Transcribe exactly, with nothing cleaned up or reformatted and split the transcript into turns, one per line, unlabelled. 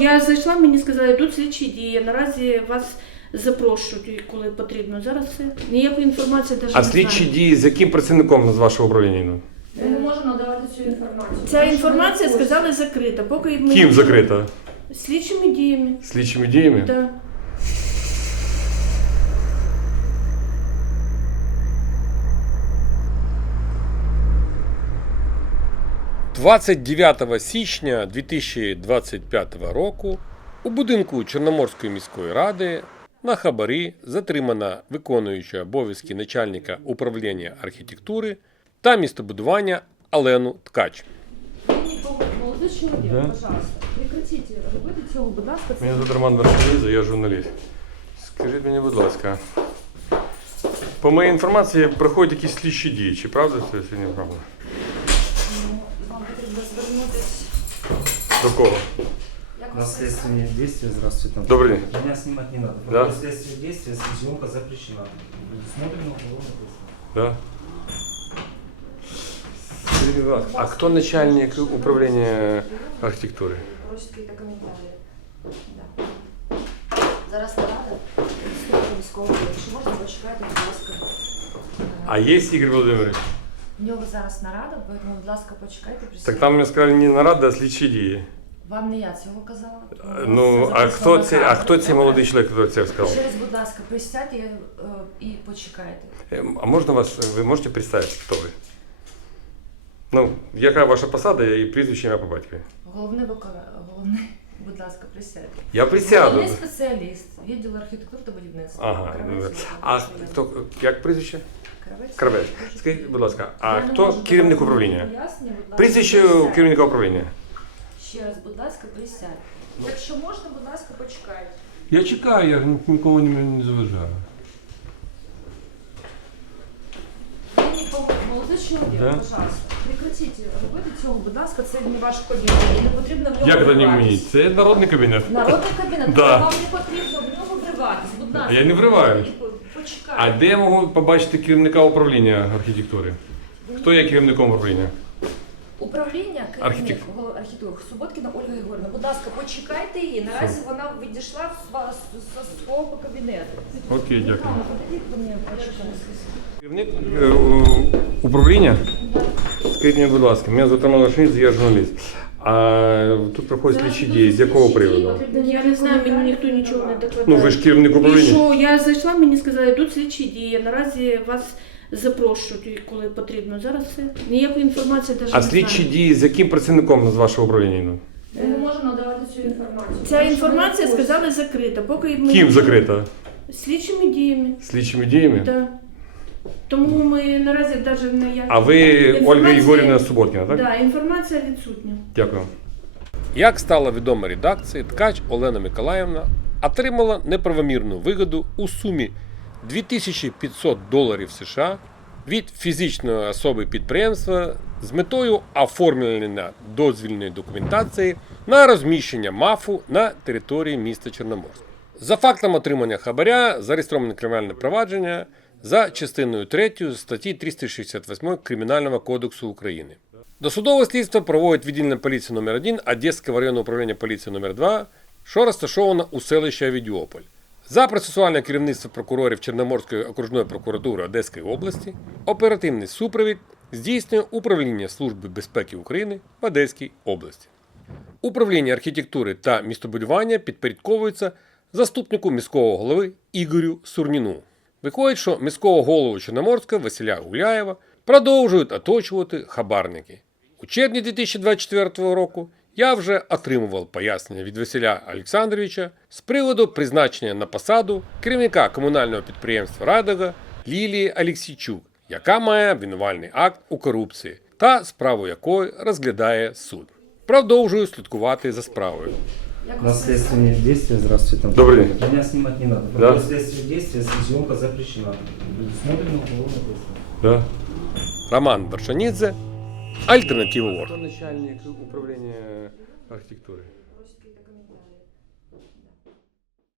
я зайшла, мені сказали, йдуть слідчі дії. Наразі вас запрошують, коли потрібно. Зараз все. Ніякої інформації навіть
А
не
слідчі
знаю.
дії з яким працівником з вашого управління йдуть?
Ми не можемо надавати цю інформацію.
Ця інформація, сказали, закрита. Поки ми...
Ким закрита?
Слідчими діями.
Слідчими діями?
Да.
двадцять дев'ятого січня дві тисячі двадцять п'ятого року у будинку Чорноморської міської ради на хабарі затримана виконуюча обов'язки начальника управління архітектури та містобудування Олену Ткач.
Молодий чоловік,
Да.
пожалуйста, прекратіть робити цього, будь ласка. Це...
Мене звати Роман Вершинідзе, я журналіст. Скажіть мені, будь ласка, по моїй інформації проходять якісь слідчі дії, чи правда це чи не правда?
Ну, вам потрібно звернутися.
До кого?
Як
На
вас
следственные действия, здравствуйте.
Добрый день.
Меня снимать не надо.
Да?
На следственные действия съемка запрещена. Предусмотрено уголовно ответственность.
Да. Скажіть, будь ласка, а хто начальник управління архітектури?
Просять якісь коментарі. Да. Зараз нарада. Слухайте військового. Якщо можна, почекайте, будь ласка.
А є Ігор Володимирович?
В нього зараз нарада, тому, будь ласка, почекайте.
Так
присядьте.
там мені сказали не нарада, а слідчі дії.
Вам не я цього казала.
Ну, а хто це, а хто цей молодий чоловік, хто це сказав?
Ще раз, будь ласка, присядьте е, і почекайте.
Ем, А можна вас, ви можете представити, хто ви? Ну, яка ваша посада і прізвище ім'я по батькові?
Головний виконавець, головний, будь ласка, присядьте.
Я присяду.
Головний спеціаліст відділу архітектури та будівництва.
Ага.
Кравець Ігор
А
Володимирович.
хто, як прізвище?
Кравець.
Кравець.
Дуже
Скажіть, будь ласка, а
Я не
хто
можу
керівник
давати
управління?
пояснення, будь ласка,
Прізвище
присядьте.
керівника управління?
Ще раз, будь ласка, присядьте. Якщо можна, будь ласка, почекайте.
Я чекаю, я нікого не заважаю.
Мені пом- Молодий чоловік,
Да.
пожалуйста, прекратіть робити цього, будь ласка, це не ваш кабінет, і не потрібно в ньому
Як це не
вриватись.
вміє? Це народний кабінет.
Народний кабінет,
Да.
вам не потрібно в ньому вриватись, будь ласка.
Я не вриваюсь.
і по- Почекайте.
А де я можу побачити керівника управління архітектури? Хто є керівником управління?
Управління керівник
Архітектор.
голова архітектури Суботкіна Ольга Ігорівна. Будь ласка, почекайте її. Наразі вона відійшла з ва- з- з свого кабінету.
Окей, дякую.
Мама, подойдіть до мене, почекайте.
Керівник е, у- управління? Скажіть мені, будь ласка, мене звати Роман Вершинідзе, я журналіст. А тут проходять слідчі дії. З якого приводу?
Я не знаю, мені ніхто нічого не докладає.
Ну, ви ж керівник
І
управління.
що, я зайшла, мені сказали, йдуть слідчі дії. Наразі вас запрошують, коли потрібно. Зараз все. Ніякої інформації навіть
А
не
слідчі
знаю.
дії з яким працівником з вашого управління йдуть?
Ми не можемо надавати цю інформацію.
Ця інформація, сказали, закрита. Поки ми...
Ким закрита?
Слідчими діями.
Слідчими діями?
Да. Тому ми наразі навіть не я.
А ви
Інформація-
Ольга Ігорівна Суботкіна, так?
Да, інформація відсутня.
Дякую.
Як стало відомо редакції, Ткач Олена Миколаївна отримала неправомірну вигоду у сумі дві тисячі п'ятсот доларів США від фізичної особи підприємства з метою оформлення дозвільної документації на розміщення МАФу на території міста Чорноморськ. За фактом отримання хабаря зареєстроване кримінальне провадження за частиною третьою статті триста шістдесят вісім Кримінального кодексу України. Досудове слідство проводить відділення поліції номер один Одеського районного управління поліції номер два, що розташовано у селищі Авідіополь. За процесуальне керівництво прокурорів Чорноморської окружної прокуратури Одеської області оперативний супровід здійснює Управління Служби безпеки України в Одеській області. Управління архітектури та містобудування підпорядковується заступнику міського голови Ігорю Сурніну. Виходить, що міського голову Чорноморська Василя Гуляєва продовжують оточувати хабарники. У червні дві тисячі двадцять четвертого року я вже отримував пояснення від Василя Олександровича з приводу призначення на посаду керівника комунального підприємства «Радуга» Лілії Алексійчук, яка має обвинувальний акт у корупції та справу якої розглядає суд. Продовжую слідкувати за справою.
Як
На
вас
следственные действия, здравствуйте.
Добрый день.
Меня снимать не надо.
Да.
На следственные действия съемка запрещена. Предусмотрено уголовно ответственность.
Да.
Роман Вершинідзе, Альтернатива Ворд.
Хто начальник управління архітектури?